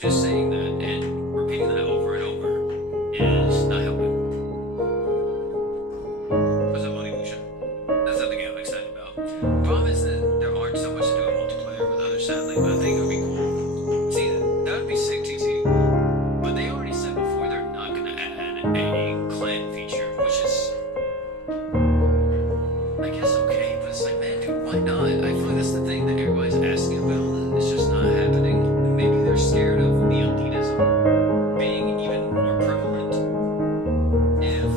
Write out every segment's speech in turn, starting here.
just saying that and repeating that over and over is not helping. What's up, Evolution? That's something I'm excited about. Problem is that there aren't so much to do in multiplayer with others, sadly, but I think it would be cool. See, that would be sick, TT. But they already said before they're not going to add a clan feature, which is, I guess, okay, but it's like, man, dude, why not? I feel like that's the thing that everybody's asking about, and it's just not happening. Maybe they're scared of the elitism being even more prevalent if,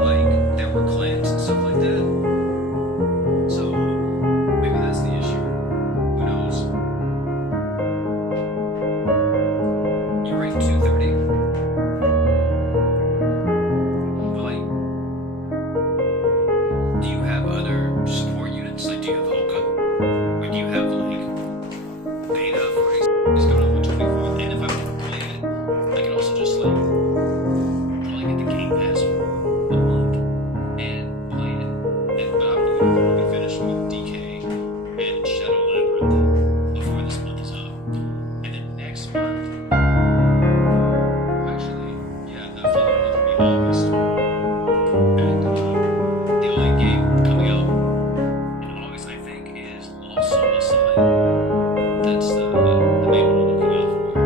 like, there were clans and stuff like that. So, maybe that's the issue. Who knows? You're ranked 230. But, like, do you have other support units? Like, do you have Hoka? Or do you have, like, Beta, for example? It's going on the 24th, and if I want to play it, I can also just, like, probably get the Game Pass for a month and play it. And, but I'm going to be finished with DK and Shadow Labyrinth before this month is up. And then next month, actually, yeah, the following month will be August. And the only game coming out in August, I think, is Lost Soul Aside. That's the main one I'm looking out for.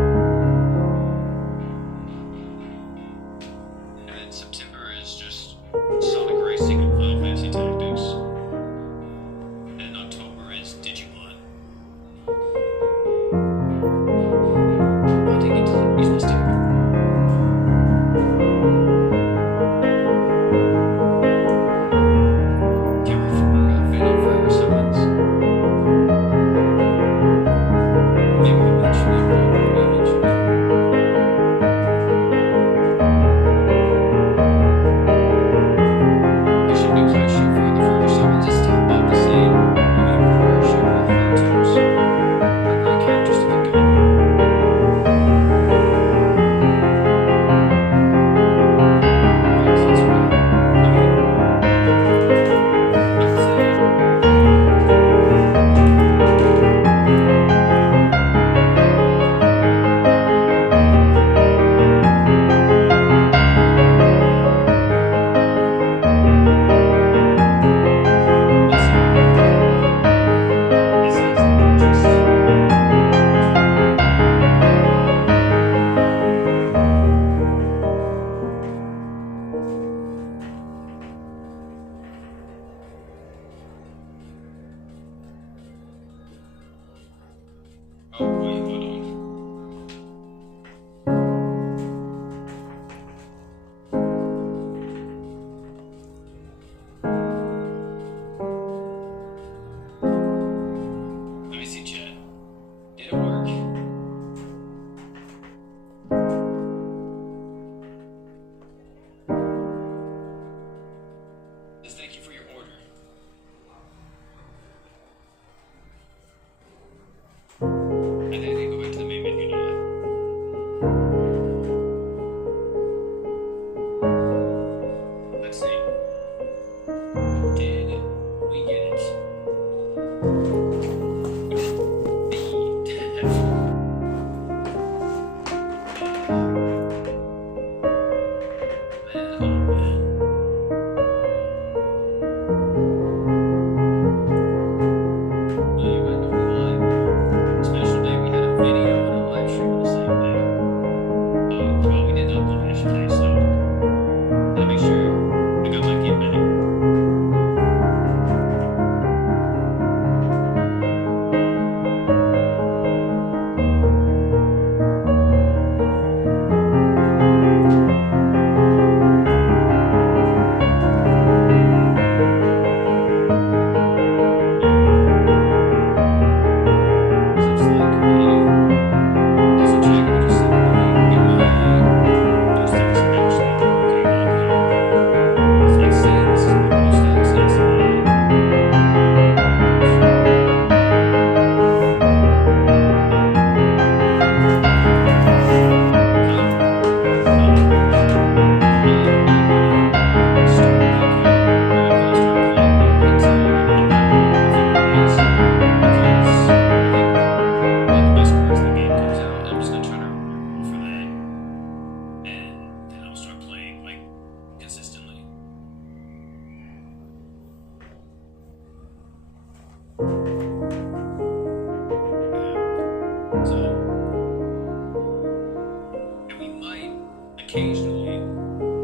occasionally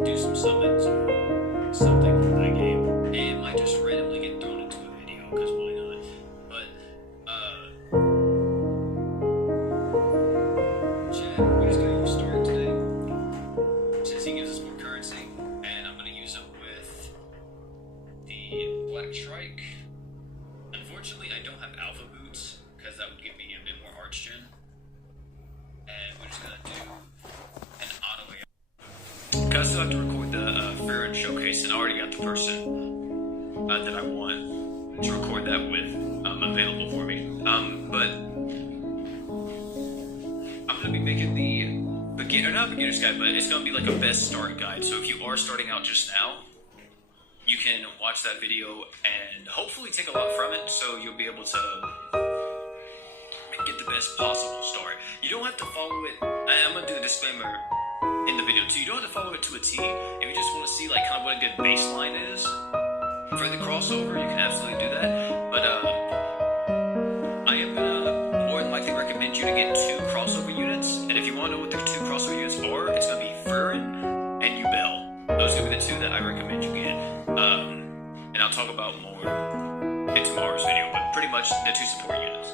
do some summons or something for that game. It might just randomly get thrown into a video, because why not? But, chat, we're just gonna start today. Since he gives us more currency, and I'm gonna use it with the Black Shrike. Unfortunately, I don't have alpha boots, because that would give me a bit more arch gen. And we're just gonna do an auto AI. Because I still have to record the Farron showcase, and I already got the person that I want to record that with available for me. But I'm gonna be making the not beginner's guide, but it's gonna be like a best start guide. So if you are starting out just now, you can watch that video and hopefully take a lot from it, so you'll be able to get the best possible start. You don't have to follow it. I'm gonna do the disclaimer in the video too. You don't have to follow it to a T. If you just want to see like kind of what a good baseline is for the crossover, you can absolutely do that. But I am gonna more than likely recommend you to get 2 crossover units. And if you want to know what the 2 crossover units are, it's gonna be Furrin and Ubel. Those are gonna be the 2 that I recommend you get. And I'll talk about more in tomorrow's video. But pretty much the 2 support units.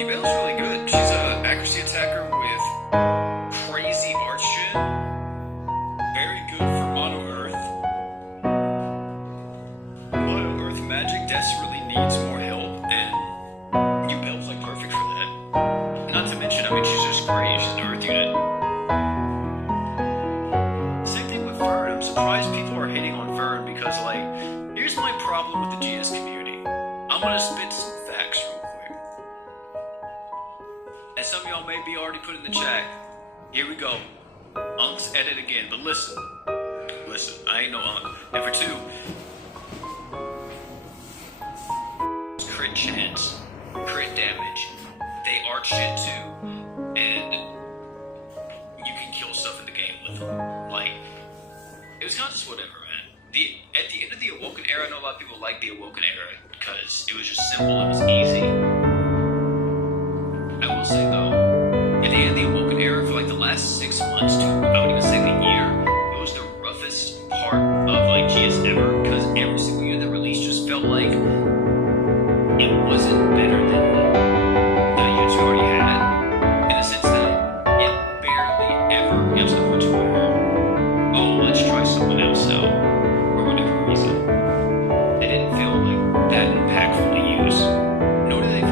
Ubel's really good. She's an accuracy attacker with crazy arch gen. Very good for Mono Earth. Mono Earth magic desperately needs more help, and Ubel's like perfect for that. Not to mention, I mean, she's just great. She's an Earth unit. Same thing with Fern. I'm surprised people are hating on Fern because, like, here's my problem with the GS community. I'm gonna spit some facts real quick. And some of y'all may be already put in the chat. Here we go. Unks edit again, but listen. Listen, I ain't no unk. Number 2. Crit chance. Crit damage. They arch gen too. And you can kill stuff in the game with them. Like, it was kind of just whatever, man. At the end of the Awoken era, I know a lot of people like the Awoken era because it was just simple, it was easy. I will say though, at the end of the Awoken era, for like the last 6 months to, I would even say the year, it was the roughest part of like GS ever, because every single year that released just felt like it wasn't better than the units you already had, in the sense that it barely ever got to the point where, oh, let's try someone else out, for whatever reason. It didn't feel like that impactful to use, nor did they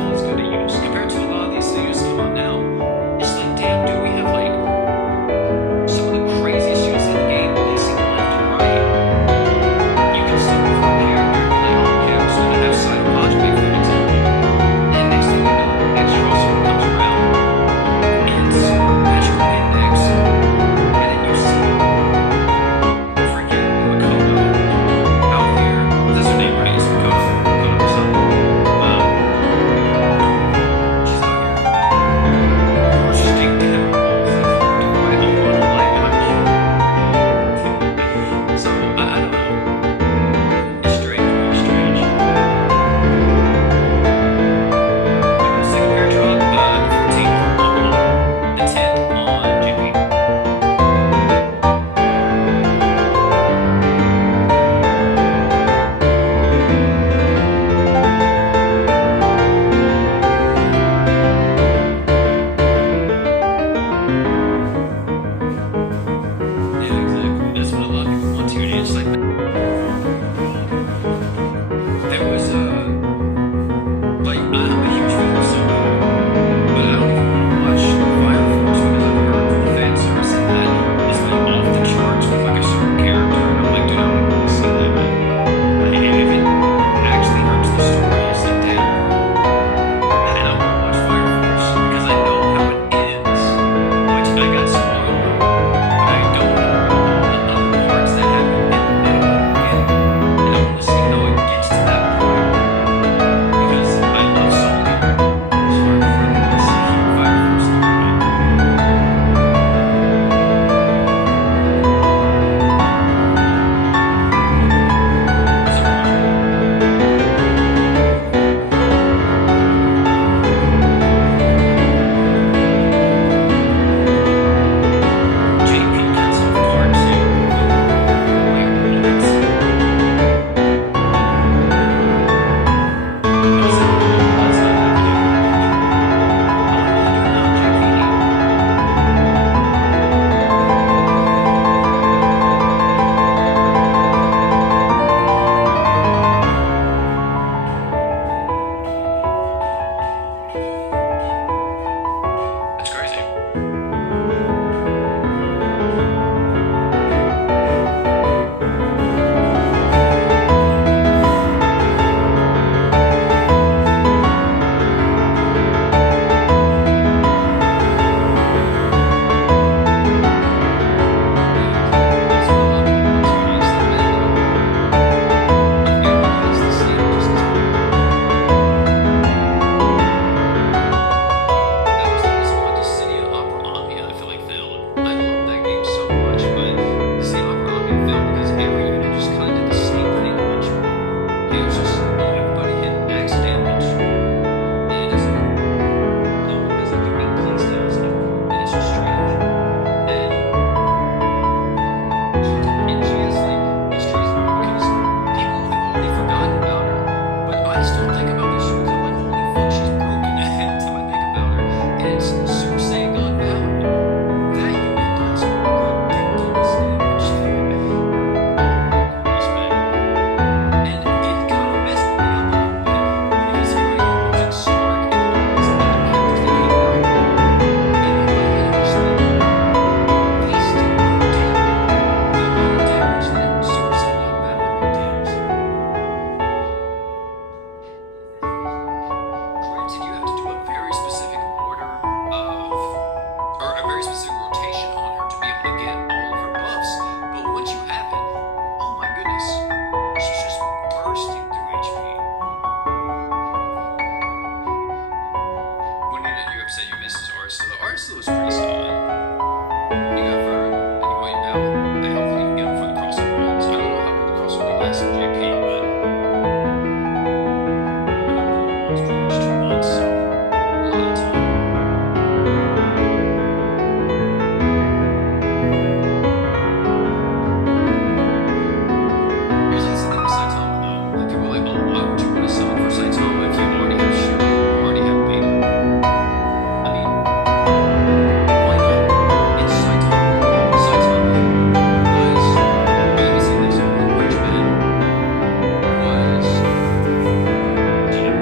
pretty much 2 months, so a lot of time. Here's the thing with Saitama though. Like people are like, oh, why would you want to sell for Saitama if you already have Shiro or already have Beta? I mean, why not? It's Saitama. Saitama was, let me say this, Rich Man was, yeah,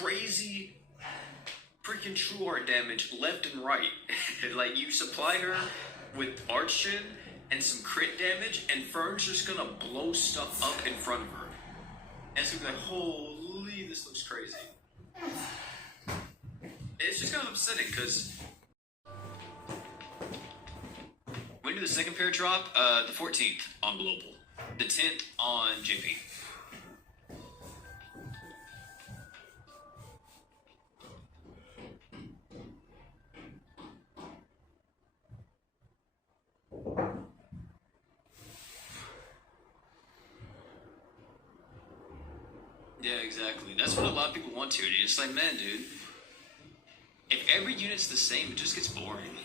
crazy freaking true art damage left and right. Like, you supply her with arch-shin and some crit damage, and Fern's just gonna blow stuff up in front of her. And it's gonna be like, holy, this looks crazy. It's just kind of upsetting, because when did the second pair drop? The 14th on Global. The 10th on JP. Yeah, exactly. That's what a lot of people want to. It's like, man, dude, if every unit's the same, it just gets boring.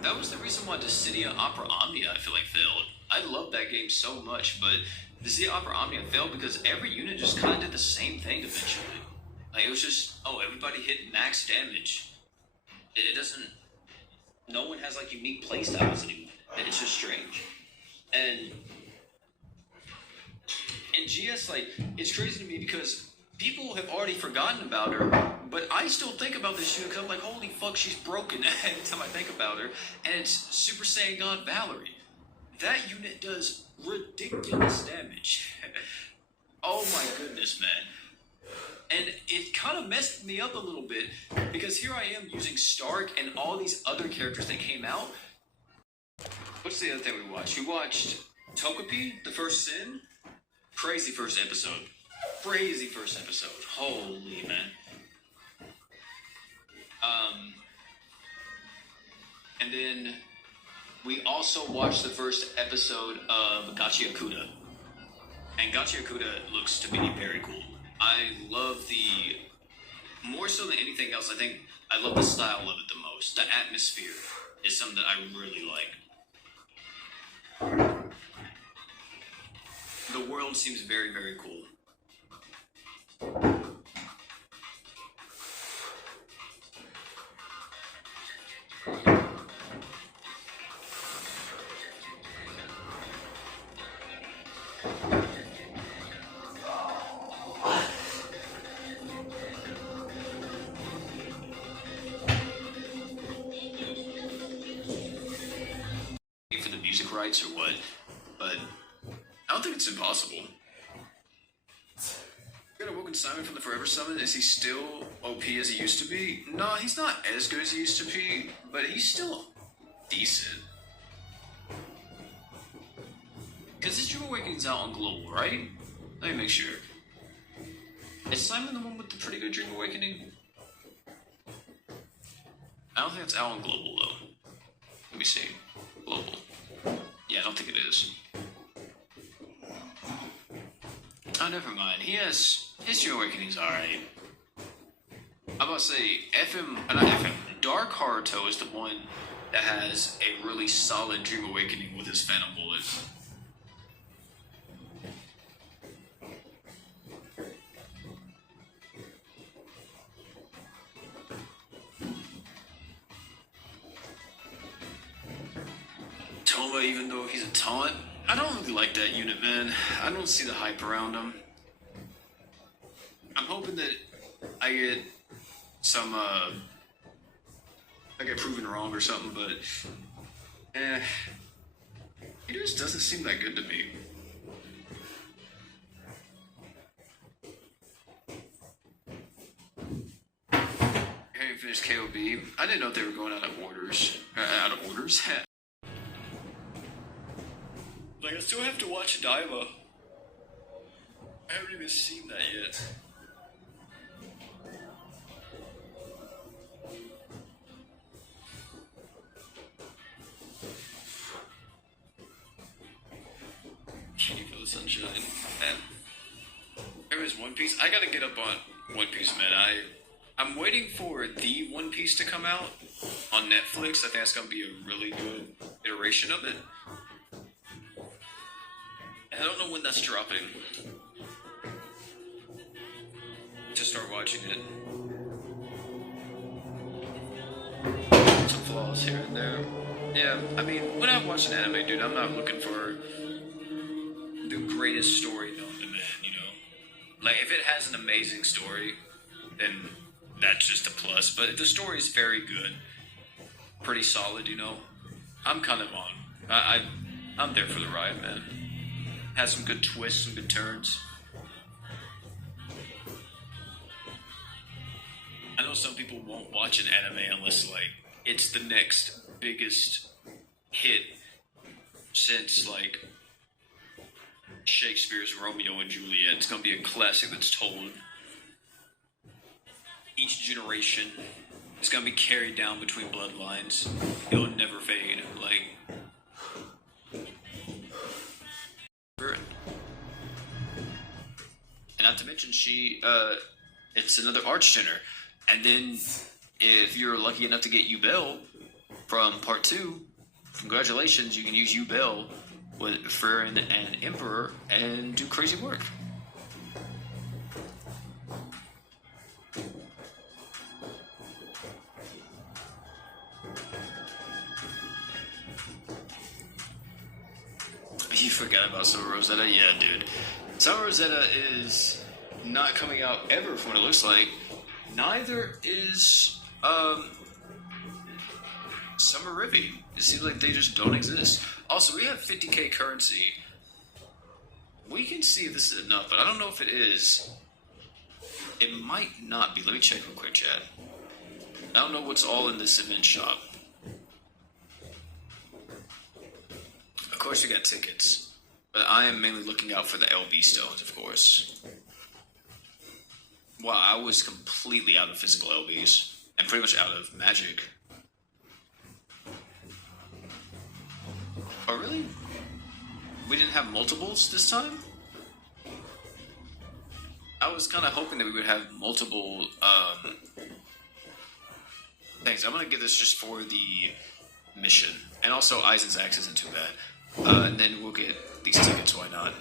That was the reason why Dissidia Opera Omnia, I feel like, failed. I love that game so much, but Dissidia Opera Omnia failed because every unit just kind of did the same thing eventually. Like, it was just, oh, everybody hit max damage. It doesn't, no one has, like, unique playstyles anymore. It's just strange. And in GS, like, it's crazy to me because people have already forgotten about her, but I still think about this unit because I'm like, holy fuck, she's broken every time I think about her. And it's Super Saiyan God Valerie. That unit does ridiculous damage. Oh my goodness, man. And it kind of messed me up a little bit because here I am using Stark and all these other characters that came out. What's the other thing we watched? We watched Togepi, The First Sin. Crazy first episode. Crazy first episode. Holy man. And then we also watched the first episode of Gachiakuda. And Gachiakuda looks to be very cool. I love the, more so than anything else, I think I love the style of it the most. The atmosphere is something that I really like. The world seems very, very cool. For the music rights or what, but I don't think it's impossible. Got Awoken Simon from the Forever Summon. Is he still OP as he used to be? No, he's not as good as he used to be, but he's still decent. Because his Dream Awakening's out on Global, right? Let me make sure. Is Simon the one with the pretty good Dream Awakening? I don't think it's out on Global, though. Let me see. Global. Yeah, I don't think it is. Oh, never mind. He has... His Dream Awakening's alright. I'm about to say, not FM, Dark Haruto is the one that has a really solid Dream Awakening with his Phantom Bullet. Toma, even though he's a taunt, I don't really like that unit, man. I don't see the hype around him. I'm hoping that I get some, I get proven wrong or something, but, he just doesn't seem that good to me. I haven't finished KOB. I didn't know if they were going out of orders. Like, I still have to watch Daiva. I haven't even seen that yet. Can you feel the sunshine? Man. There is One Piece. I gotta get up on One Piece, man. I'm waiting for the One Piece to come out on Netflix. I think that's gonna be a really good iteration of it. I don't know when that's dropping to start watching it. Some flaws here and there. Yeah, I mean, when I watch an anime, dude, I'm not looking for the greatest story known to man, you know? Like, if it has an amazing story, then that's just a plus. But if the story is very good, pretty solid, you know, I'm kind of on. I'm there for the ride, man. Has some good twists, some good turns. I know some people won't watch an anime unless, like, it's the next biggest hit since, like, Shakespeare's Romeo and Juliet. It's gonna be a classic that's told each generation. It's gonna be carried down between bloodlines. It'll never fade. Like, and not to mention it's another arch tenor. And then, if you're lucky enough to get Ubel from part 2, congratulations, you can use Ubel for an emperor and do crazy work. You forgot about Summer Rosetta? Yeah, dude. Summer Rosetta is not coming out ever from what it looks like. Neither is Summer Rivy. It seems like they just don't exist. Also, we have 50k currency. We can see if this is enough, but I don't know if it is. It might not be. Let me check real quick, chat. I don't know what's all in this event shop. Of course, we got tickets, but I am mainly looking out for the LB stones, of course. Wow, I was completely out of physical LBs and pretty much out of magic. Oh, really? We didn't have multiples this time? I was kind of hoping that we would have multiple things. I'm going to give this just for the mission. And also, Eisen's Axe isn't too bad. And then we'll get these tickets, why not?